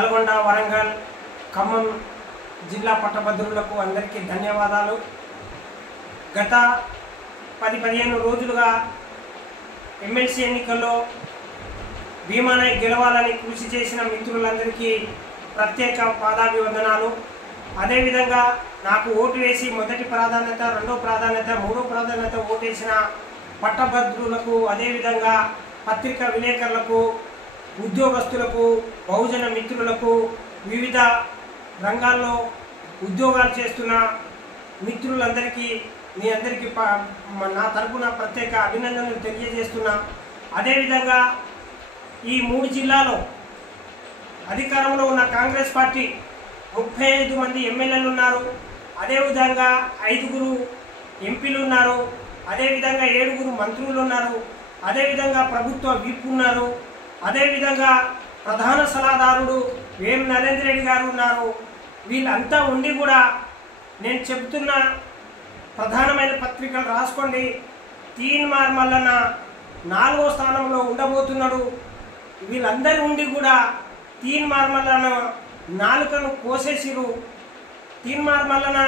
నల్గొండ, వరంగల్, ఖమ్మం జిల్లా పట్టభద్రులకు అందరికీ ధన్యవాదాలు. గత 10-15 రోజులుగా ఎమ్మెల్సీ ఎన్నికల్లో భీమానాయక్ గెలవాలని కృషి చేసిన మిత్రులందరికీ ప్రత్యేక పాదాభివందనాలు. అదేవిధంగా నాకు ఓటు వేసి మొదటి ప్రాధాన్యత, రెండో ప్రాధాన్యత, మూడో ప్రాధాన్యత ఓటేసిన పట్టభద్రులకు, అదేవిధంగా పత్రికా విలేకరులకు, ఉద్యోగస్తులకు, బహుజన మిత్రులకు, వివిధ రంగాల్లో ఉద్యోగాలు చేస్తున్న మిత్రులందరికీ మీ అందరికీ నా తరపున ప్రత్యేక అభినందనలు తెలియజేస్తున్నా. అదేవిధంగా ఈ 3 జిల్లాలో అధికారంలో ఉన్న కాంగ్రెస్ పార్టీ 35 మంది ఎమ్మెల్యేలు ఉన్నారు. అదేవిధంగా 5 ఎంపీలు ఉన్నారు. అదేవిధంగా 7 మంత్రులు ఉన్నారు. అదేవిధంగా ప్రభుత్వ విప్ ఉన్నారు. అదేవిధంగా ప్రధాన సలహాదారుడు వేం నరేంద్ర రెడ్డి గారు ఉన్నారు. వీళ్ళంతా ఉండి కూడా నేను చెప్తున్న ప్రధానమైన పత్రికలు రాసుకోండి. తీన్మార్ మల్లన్న 4వ స్థానంలో ఉండబోతున్నాడు. వీళ్ళందరూ ఉండి కూడా తీన్మార్ మల్లన్న నాలుకను కోసేసిరు. తీన్మార్ మల్లన్న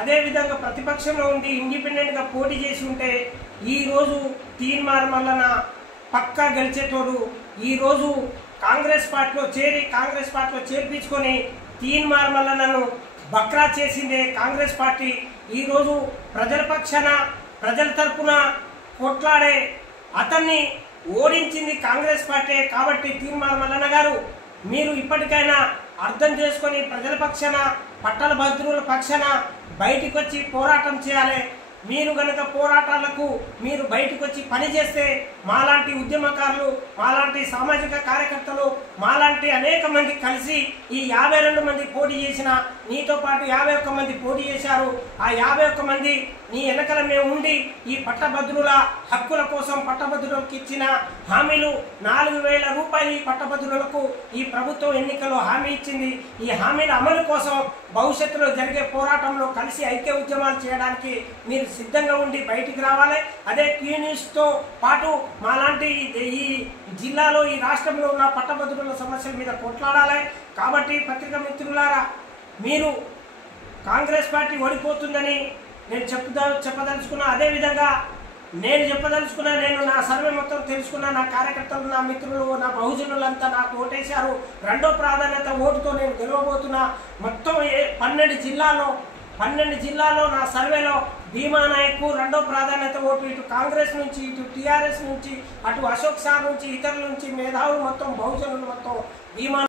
అదేవిధంగా ప్రతిపక్షంలో ఉండి ఇండిపెండెంట్గా పోటీ చేసి ఉంటే ఈరోజు తీన్మార్ మల్లన్న పక్కా గెలిచేటోడు. ఈరోజు కాంగ్రెస్ పార్టీలో చేర్పించుకొని తీన్మార్ మల్లన్నను బక్రా చేసిందే కాంగ్రెస్ పార్టీ. ఈరోజు ప్రజల పక్షాన, ప్రజల తరపున కొట్లాడే అతన్ని ఓడించింది కాంగ్రెస్ పార్టీ. కాబట్టి తీన్మార్ మల్లన్న గారు, మీరు ఇప్పటికైనా అర్థం చేసుకొని ప్రజల పక్షాన, పట్టణ భద్రుల పక్షాన బయటికి వచ్చి పోరాటం చేయాలి. మీరు గనక పోరాటాలకు మీరు బయటకు వచ్చి పనిచేస్తే మాలాంటి ఉద్యమకారులు, మాలాంటి సామాజిక కార్యకర్తలు, మాలాంటి అనేక మంది కలిసి ఈ 52 మంది పోటీ చేసిన, నీతో పాటు 51 మంది పోటీ చేశారు. ఆ 51 మంది నీ వెనకల మేము ఉండి ఈ పట్టభద్రుల హక్కుల కోసం పట్టభద్రులకు ఇచ్చిన హామీలు 4000 రూపాయలు ఈ పట్టభద్రులకు ఈ ప్రభుత్వం ఎన్నికల్లో హామీ ఇచ్చింది. ఈ హామీల అమలు కోసం భవిష్యత్తులో జరిగే పోరాటంలో కలిసి ఐక్య ఉద్యమాలు చేయడానికి మీరు సిద్ధంగా ఉండి బయటికి రావాలి. అదే క్యూనిస్తో పాటు మాలాంటి ఈ జిల్లాలో, ఈ రాష్ట్రంలో ఉన్న పట్టభద్రుల సమస్యల మీద కొట్లాడాలి. కాబట్టి పత్రికా మిత్రులారా, మీరు కాంగ్రెస్ పార్టీ ఓడిపోతుందని నేను చెప్పదలుచుకున్నా. అదేవిధంగా నేను చెప్పదలుచుకున్నా, నేను నా సర్వే మొత్తం తెలుసుకున్నా. నా కార్యకర్తలు, నా మిత్రులు, నా బహుజనులంతా నాకు ఓటేశారు. రెండో ప్రాధాన్యత ఓటుతో నేను గెలవబోతున్నా. మొత్తం 12 జిల్లాలో నా సర్వేలో భీమానాయక్ రెండో ప్రాధాన్యత ఓటు. ఇటు కాంగ్రెస్ నుంచి, ఇటు టీఆర్ఎస్ నుంచి, అటు అశోక్ సార్ నుంచి, ఇతరుల నుంచి, మేధావులు మొత్తం, బహుజనులు మొత్తం భీమా